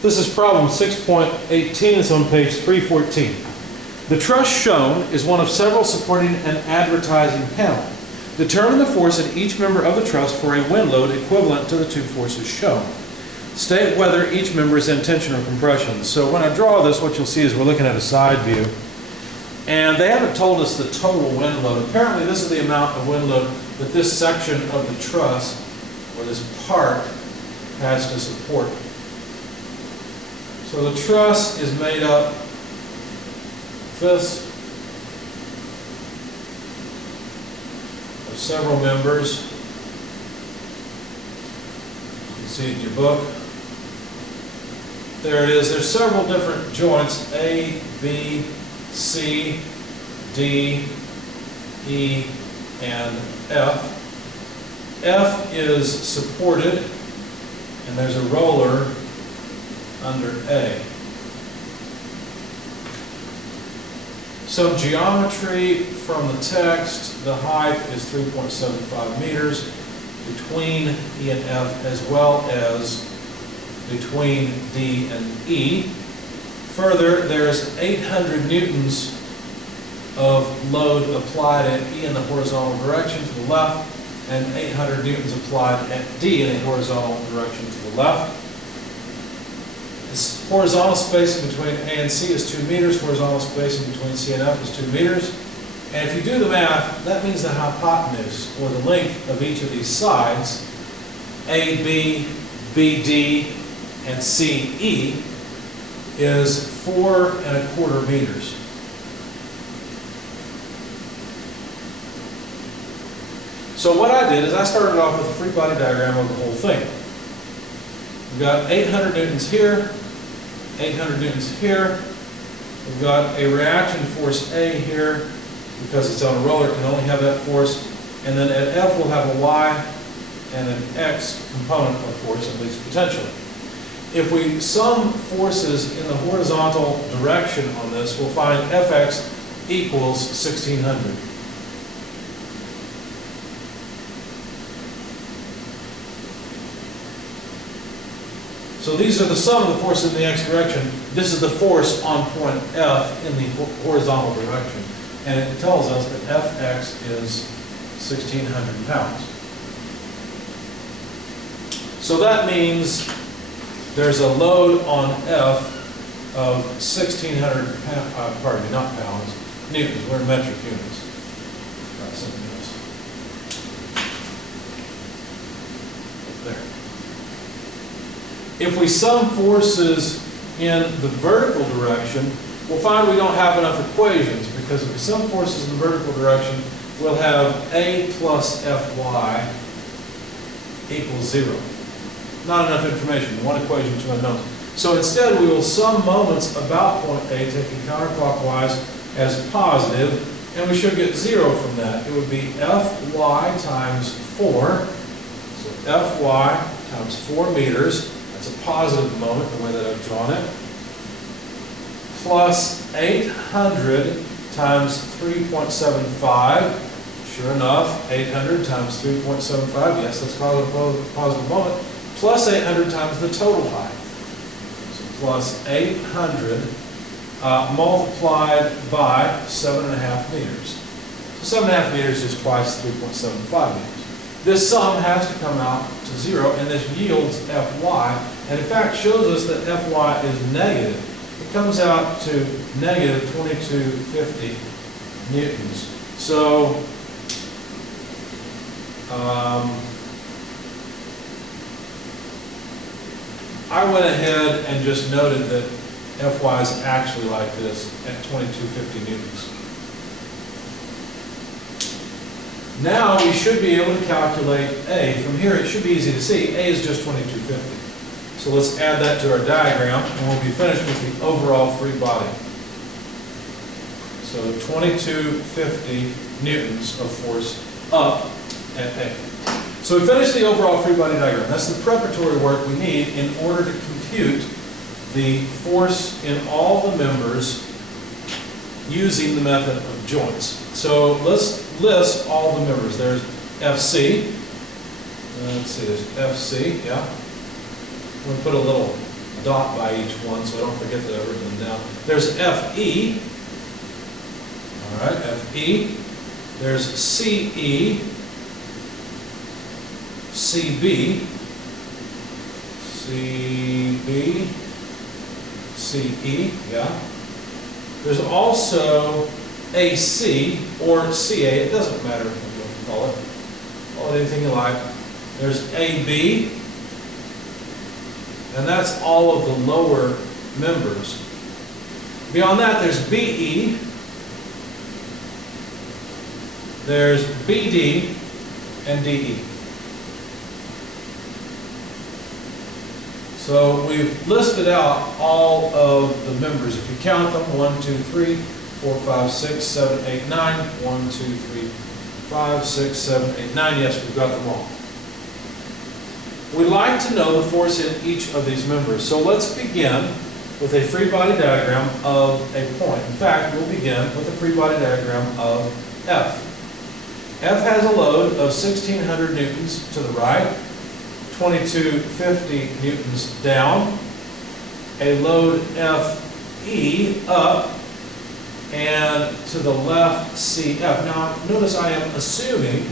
This is problem 6.18. It's on page 314. The truss shown is one of several supporting an advertising panel. Determine the force at each member of the truss for a wind load equivalent to the two forces shown. State whether each member is in tension or compression. So when I draw this, what you'll see is we're looking at a side view. And they haven't told us the total wind load. Apparently this is the amount of wind load that this section of the truss, or this part, has to support. So the truss is made up of this, of several members. You can see it in your book. There it is. There's several different joints, A, B, C, D, E, and F. F is supported, and there's a roller under A. Some geometry from the text. The height is 3.75 meters between E and F, as well as between D and E. Further, there's 800 newtons of load applied at E in the horizontal direction to the left, and 800 newtons applied at D in a horizontal direction to the left. This horizontal spacing between A and C is 2 meters. Horizontal spacing between C and F is 2 meters. And if you do the math, that means the hypotenuse, or the length of each of these sides, AB, BD, and CE, is 4¼ meters. So what I did is I started off with a free body diagram of the whole thing. We've got 800 newtons here, 800 newtons here. We've got a reaction force A here, because it's on a roller, it can only have that force. And then at F we'll have a Y and an X component of force, at least potentially. If we sum forces in the horizontal direction on this, we'll find Fx equals 1600. So these are the sum of the forces in the x direction. This is the force on point F in the horizontal direction. And it tells us that Fx is 1600 pounds. So that means there's a load on F of 1600 pounds, pardon me, not pounds, newtons. We're in metric units. Not centimeters. There. If we sum forces in the vertical direction, we'll find we don't have enough equations, because if we sum forces in the vertical direction, we'll have A plus Fy equals 0. Not enough information, one equation, two unknowns. So instead we will sum moments about point A, taking counterclockwise, as positive, and we should get 0 from that. It would be Fy times 4, so Fy times 4 meters, that's a positive moment, the way that I've drawn it, plus 800 times 3.75, sure enough, 800 times 3.75, yes, that's a positive moment, plus 800 times the total height. So plus 800 multiplied by 7½ meters. So 7½ meters is twice 3.75 meters. This sum has to come out to 0, and this yields Fy, and in fact shows us that Fy is negative. It comes out to negative 2250 newtons. So I went ahead and just noted that Fy is actually like this at 2250 newtons. Now we should be able to calculate A. From here it should be easy to see. A is just 2250. So let's add that to our diagram, and we'll be finished with the overall free body. So 2250 newtons of force up at A. So we finished the overall free body diagram. That's the preparatory work we need in order to compute the force in all the members using the method of joints. So let's list all the members. There's FC. Let's see, there's FC, yeah. I'm going to put a little dot by each one, so I don't forget that I've written them down. There's FE. All right, FE. There's CE, CB, CB, CE, yeah. There's also AC or CA, it doesn't matter what you call it. Call it anything you like. There's AB, and that's all of the lower members. Beyond that, there's BE, there's BD, and DE. So we've listed out all of the members. If you count them, 1, 2, 3, 4, 5, 6, 7, 8, 9. 1, 2, 3, 5, 6, 7, 8, 9. Yes, we've got them all. We like to know the force in each of these members. So let's begin with a free body diagram of a point. In fact, we'll begin with a free body diagram of F. F has a load of 1,600 newtons to the right, 2250 newtons down, a load FE up, and to the left CF. Now, notice I am assuming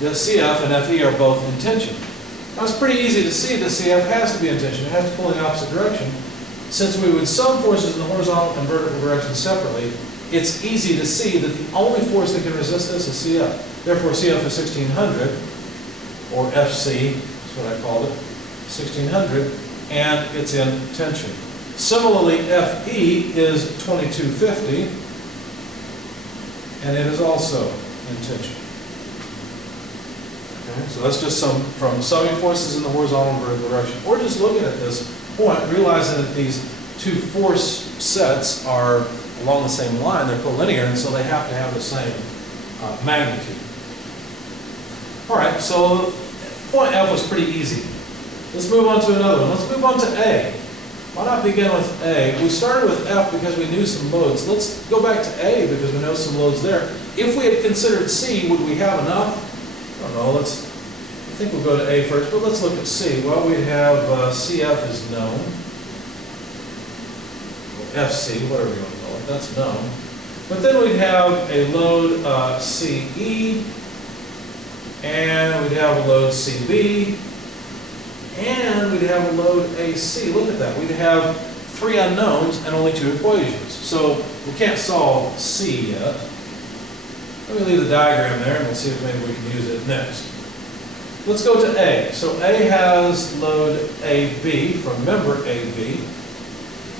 that CF and FE are both in tension. Now, it's pretty easy to see that CF has to be in tension. It has to pull in the opposite direction. Since we would sum forces in the horizontal and vertical direction separately, it's easy to see that the only force that can resist this is CF. Therefore, CF is 1,600, or FC, that's what I called it, 1,600, and it's in tension. Similarly, FE is 2250, and it is also in tension. Okay, so that's just from summing forces in the horizontal and vertical direction. Or just looking at this point, realizing that these two force sets are along the same line, they're collinear, and so they have to have the same magnitude. All right, so point F was pretty easy. Let's move on to another one. Let's move on to A. Why not begin with A? We started with F because we knew some loads. Let's go back to A because we know some loads there. If we had considered C, would we have enough? I don't know. I think we'll go to A first, but let's look at C. Well, we have CF is known. FC, whatever you want to call it, that's known. But then we'd have a load CE, and we'd have a load CB, and we'd have a load AC. Look at that. We'd have 3 unknowns and only 2 equations. So we can't solve C yet. Let me leave the diagram there, and we'll see if maybe we can use it next. Let's go to A. So A has load AB from member AB.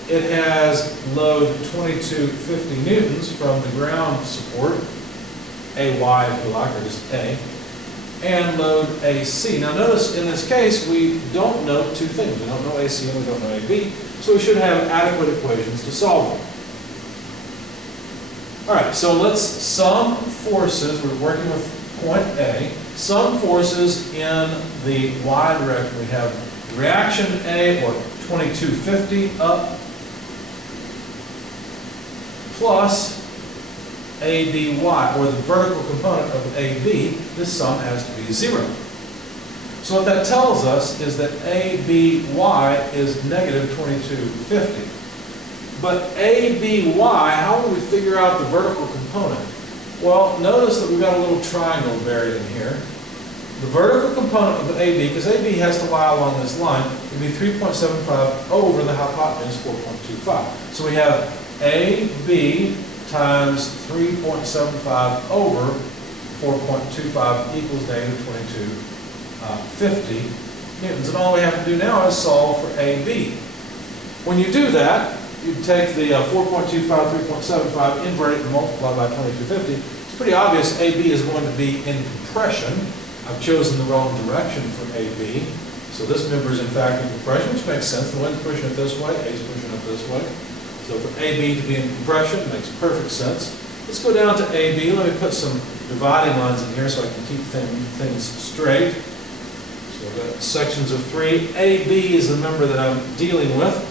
It has load 2250 newtons from the ground support, AY if you like, or just A, and load AC. Now notice in this case we don't know 2 things. We don't know AC and we don't know AB, so we should have adequate equations to solve them. All right, so let's sum forces. We're working with point A. Sum forces in the Y direction. We have reaction A, or 2250 up, plus ABY, or the vertical component of AB. This sum has to be 0. So what that tells us is that ABY is negative 2250. But ABY, how do we figure out the vertical component? Well, notice that we've got a little triangle buried in here. The vertical component of AB, because AB has to lie along this line, would be 3.75 over the hypotenuse, 4.25. So we have AB times 3.75 over 4.25 equals negative 2250 newtons. And all we have to do now is solve for AB. When you do that, you take the 4.25, 3.75, invert it, and multiply by 2250. It's pretty obvious AB is going to be in compression. I've chosen the wrong direction for AB. So this member is in fact in compression, which makes sense. The wind's pushing it this way, A is pushing it this way. So for AB to be in compression makes perfect sense. Let's go down to AB. Let me put some dividing lines in here so I can keep things straight. So I've got sections of 3. AB is the member that I'm dealing with.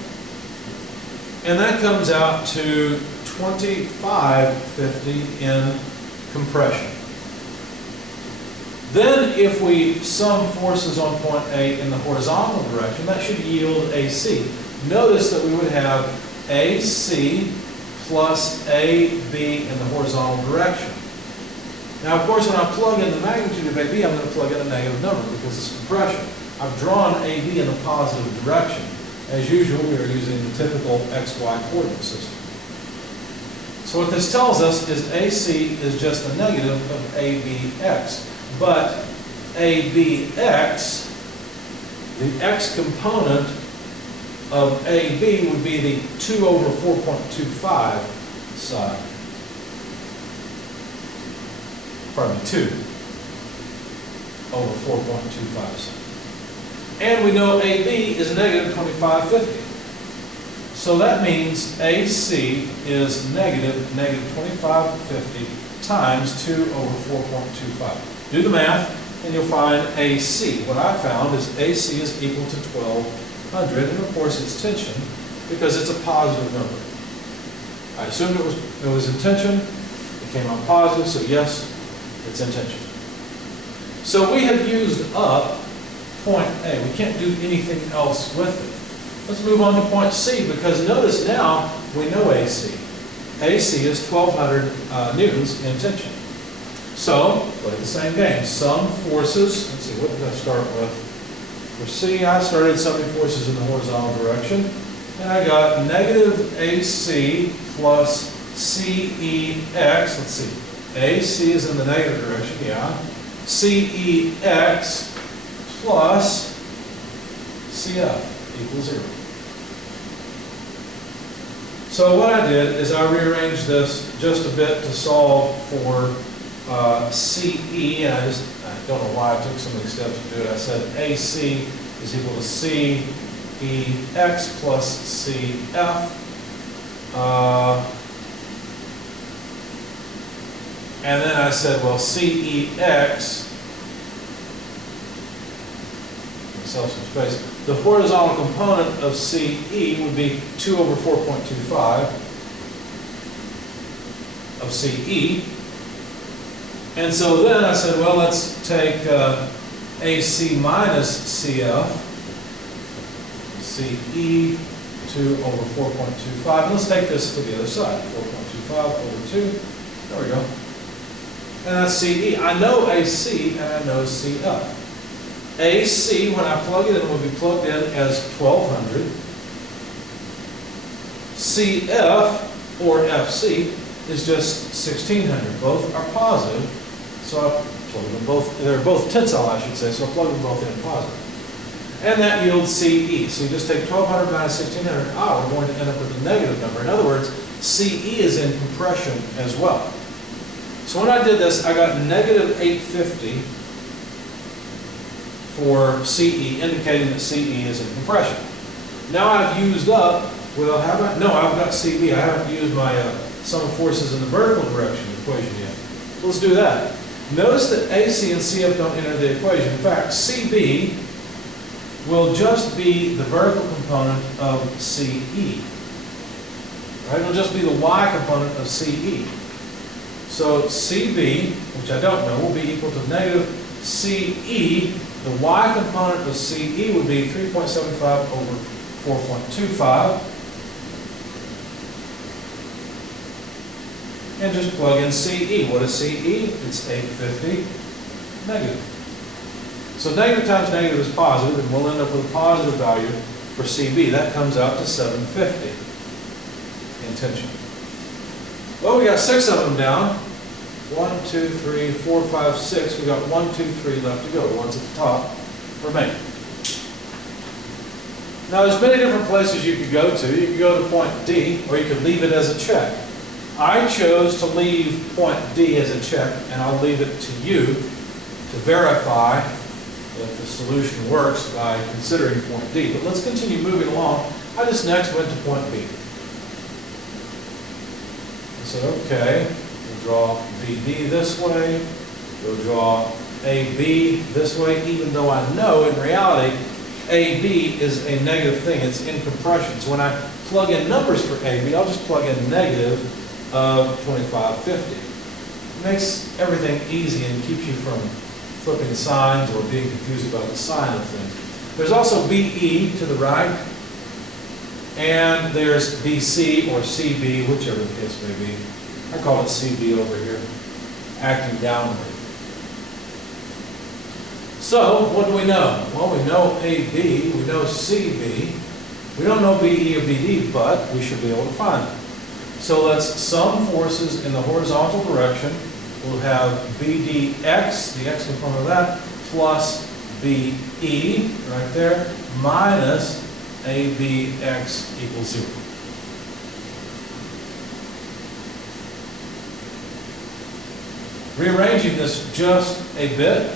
And that comes out to 2550 in compression. Then if we sum forces on point A in the horizontal direction, that should yield AC. Notice that we would have AC plus AB in the horizontal direction. Now, of course, when I plug in the magnitude of AB, I'm going to plug in a negative number because it's compression. I've drawn AB in the positive direction. As usual, we are using the typical XY coordinate system. So what this tells us is AC is just the negative of ABX. But ABX, the X component of AB would be the 2 over 4.25 side. Pardon me, 2 over 4.25 side. And we know AB is negative 2550. So that means AC is negative 2550 times 2 over 4.25. Do the math, and you'll find AC. What I found is AC is equal to 1200, and of course it's tension because it's a positive number. I assumed it was in tension. It came out positive, so yes, it's in tension. So we have used up point A. We can't do anything else with it. Let's move on to point C, because notice now we know AC. AC is 1200 newtons in tension. So, play the same game. Sum forces, let's see, what did I start with? For C, I started summing forces in the horizontal direction, and I got negative AC plus CEX, let's see, AC is in the negative direction, yeah, CEX plus CF equals 0. So what I did is I rearranged this just a bit to solve for CE, and I don't know why I took so many steps to do it. I said AC is equal to CEX plus CF. And then I said, well, CEX, myself some space, the horizontal component of CE would be 2 over 4.25 of CE. And so then I said, well, let's take AC minus CF, CE 2 over 4.25. And let's take this to the other side, 4.25 over 2. There we go. And that's CE. I know AC and I know CF. AC, when I plug it in, will be plugged in as 1200. CF, or FC, is just 1600. Both are positive. So I plug them both, they're both tensile, I should say, so I plug them both in positive. And that yields CE. So you just take 1200 minus 1600 out, we're going to end up with a negative number. In other words, CE is in compression as well. So when I did this, I got negative 850 for CE, indicating that CE is in compression. Now I've used up, well, I've got CE. I haven't used my sum of forces in the vertical direction equation yet. So let's do that. Notice that AC and CF don't enter the equation. In fact, CB will just be the vertical component of CE. Right? It'll just be the Y component of CE. So CB, which I don't know, will be equal to negative CE. The Y component of CE would be 3.75 over 4.25. And just plug in CE. What is CE? It's 850 negative. So negative times negative is positive, and we'll end up with a positive value for CB. That comes out to 750 in tension. Well, we got 6 of them down. 1, 2, 3, 4, 5, 6. We got 1, 2, 3 left to go. The ones at the top remain. Now, there's many different places you could go to. You could go to point D, or you could leave it as a check. I chose to leave point D as a check, and I'll leave it to you to verify that the solution works by considering point D. But let's continue moving along. I just next went to point B. I said, okay, we'll draw BD this way. We'll draw AB this way, even though I know in reality AB is a negative thing. It's in compression. So when I plug in numbers for AB, I'll just plug in negative of 2550. It makes everything easy and keeps you from flipping signs or being confused about the sign of things. There's also BE to the right, and there's BC or CB, whichever the case may be. I call it CB over here, acting downward. So, what do we know? Well, we know AB, we know CB. We don't know BE or BD, but we should be able to find them. So let's sum forces in the horizontal direction. We'll have BDX, the x component of that, plus BE, right there, minus ABX equals 0. Rearranging this just a bit,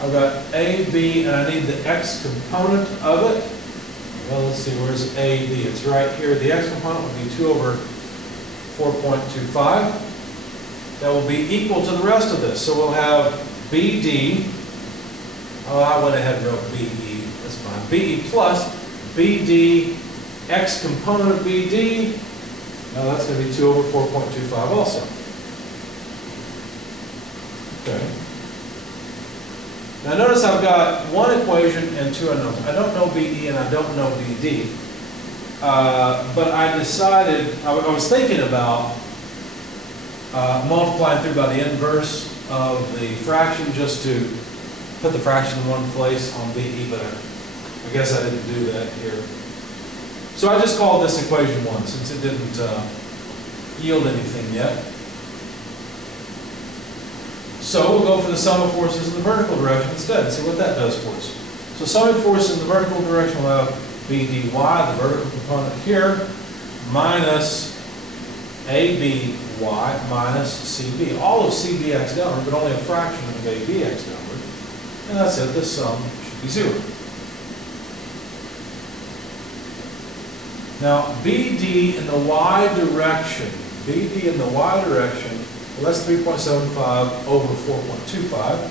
I've got AB and I need the x component of it. Well, let's see, where's AB? It's right here. The x component would be 2 over 4.25. That will be equal to the rest of this. So we'll have BD. Oh, I went ahead and wrote BE. That's fine. BE plus BD, x component of BD. Now that's going to be 2 over 4.25 also. Okay. Now notice I've got one equation and two unknowns. I don't know BE and I don't know BD. But I decided, I was thinking about multiplying through by the inverse of the fraction just to put the fraction in one place on BE, but I guess I didn't do that here. So I just called this equation 1 since it didn't yield anything yet. So we'll go for the sum of forces in the vertical direction instead and see what that does for us. So summing forces in the vertical direction will have BDY, the vertical component here, minus ABY minus CB. All of CBX downward, but only a fraction of ABX downward. And that's it. This sum should be 0. Now, BD in the y direction, BD in the y direction, well, that's 3.75 over 4.25.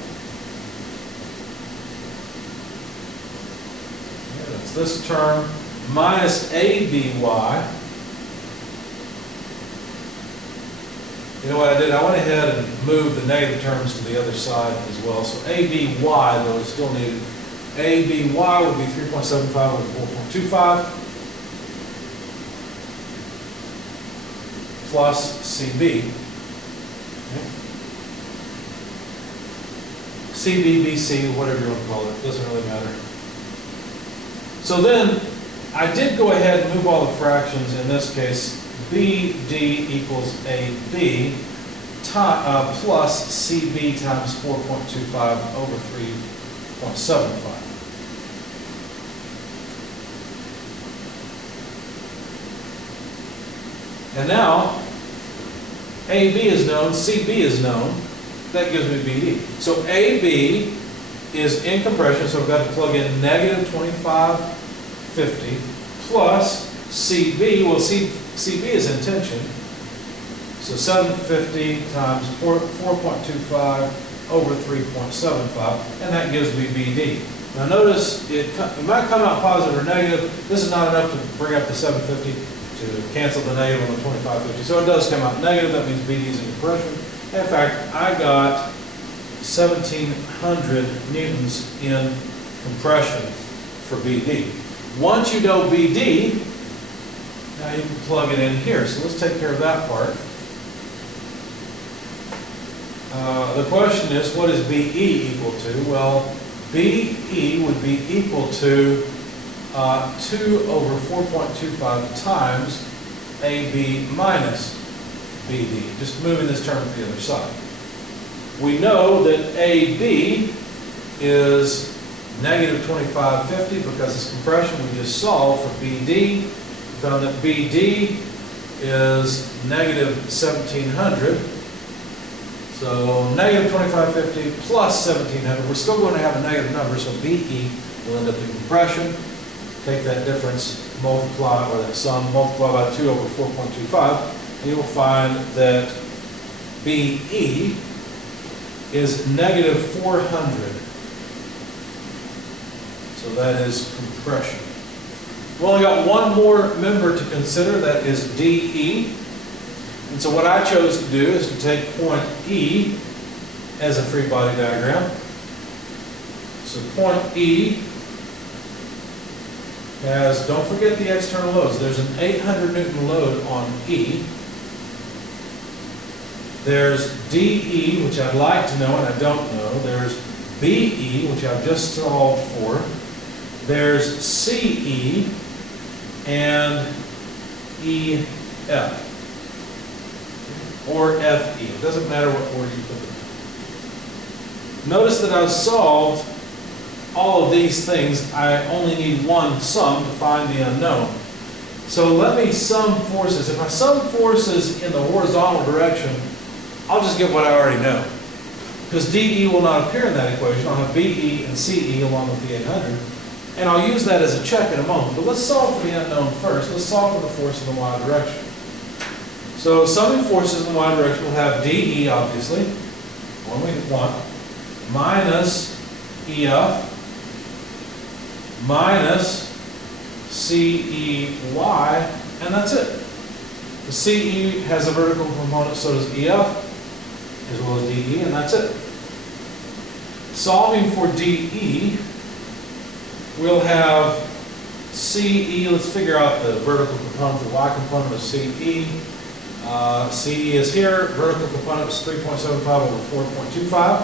That's this term minus ABY. You know what I did? I went ahead and moved the negative terms to the other side as well. So ABY, though, is still needed. ABY would be 3.75 over 4.25 plus CB. CB, BC, whatever you want to call it, doesn't really matter. So then, I did go ahead and move all the fractions, in this case, BD equals AB plus CB times 4.25 over 3.75. And now, AB is known, CB is known. That gives me BD. So AB is in compression, so I've got to plug in negative 2550 plus CB. Well, CB is in tension. So 750 times 4.25 over 3.75, and that gives me BD. Now notice, it might come out positive or negative. This is not enough to bring up the 750 to cancel the negative on the 2550. So it does come out negative. That means BD is in compression. In fact, I got 1,700 newtons in compression for BD. Once you know BD, now you can plug it in here. So let's take care of that part. The question is, what is BE equal to? Well, BE would be equal to 2 over 4.25 times AB minus BD, just moving this term to the other side. We know that AB is negative 2550 because it's compression. We just solved for BD. We found that BD is negative 1700. So negative 2550 plus 1700. We're still going to have a negative number, so BE will end up in compression. Take that difference, multiply, or that sum, multiply by 2 over 4.25. And you will find that BE is negative 400. So that is compression. We've only got one more member to consider, that is DE. And so what I chose to do is to take point E as a free body diagram. So point E has, don't forget the external loads. There's an 800 Newton load on E. There's DE, which I'd like to know and I don't know. There's BE, which I've just solved for. There's CE and EF. Or FE. It doesn't matter what order you put them in. Notice that I've solved all of these things. I only need one sum to find the unknown. So let me sum forces. If I sum forces in the horizontal direction, I'll just get what I already know. Because DE will not appear in that equation. I'll have BE and CE along with the 800. And I'll use that as a check in a moment. But let's solve for the unknown first. Let's solve for the force in the y direction. So summing forces in the y direction will have DE, obviously, one we want, minus EF, minus CEY, and that's it. The CE has a vertical component, so does EF, as well as DE, and that's it. Solving for DE, we'll have CE, let's figure out the vertical component, the y component of CE. CE is here, vertical component is 3.75 over 4.25.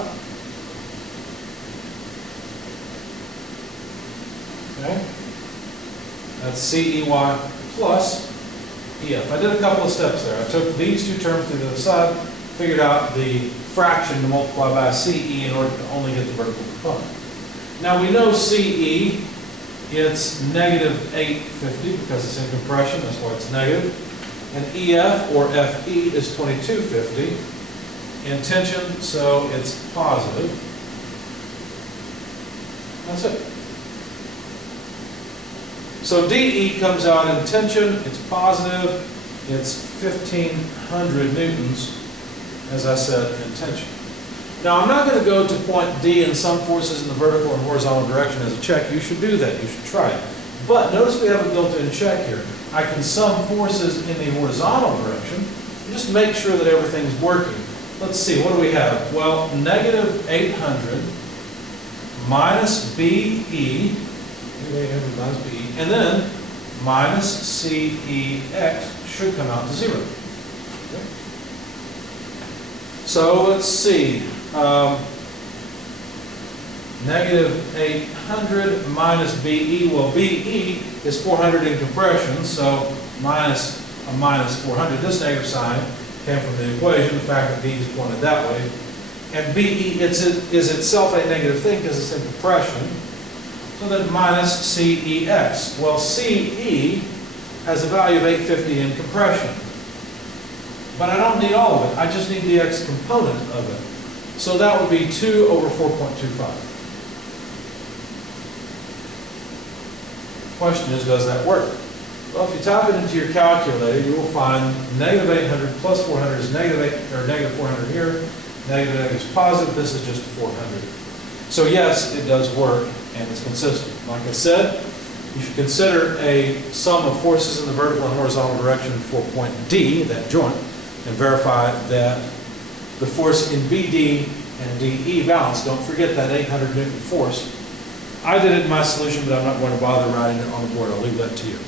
Okay? That's CEY plus EF. I did a couple of steps there. I took these two terms to the other side, figured out the fraction to multiply by CE in order to only get the vertical component. Now we know CE, it's negative 850 because it's in compression, that's why it's negative. And EF, or FE, is 2250 in tension, so it's positive. That's it. So DE comes out in tension, it's positive, it's 1500 newtons, as I said, in tension. Now I'm not going to go to point D and sum forces in the vertical and horizontal direction as a check. You should do that, you should try it. But notice we have a built-in check here. I can sum forces in the horizontal direction, just make sure that everything's working. Let's see, what do we have? Well, negative 800 minus BE, and then minus CEX should come out to 0. Okay. So let's see. Negative 800 minus BE, well BE is 400 in compression, so minus a minus 400. This negative sign came from the equation, the fact that B is pointed that way. And BE is itself a negative thing because it's in compression. So then minus CEX. Well, CE has a value of 850 in compression. But I don't need all of it. I just need the X component of it. So that would be 2 over 4.25. Question is, does that work? Well, if you type it into your calculator, you will find negative 800 plus 400 is negative 8, or negative 400 here. Negative is positive. This is just 400. So yes, it does work, and it's consistent. Like I said, you should consider a sum of forces in the vertical and horizontal direction for point D, that joint, and verify that the force in BD and DE balance. Don't forget that 800 Newton force. I did it in my solution, but I'm not going to bother writing it on the board. I'll leave that to you.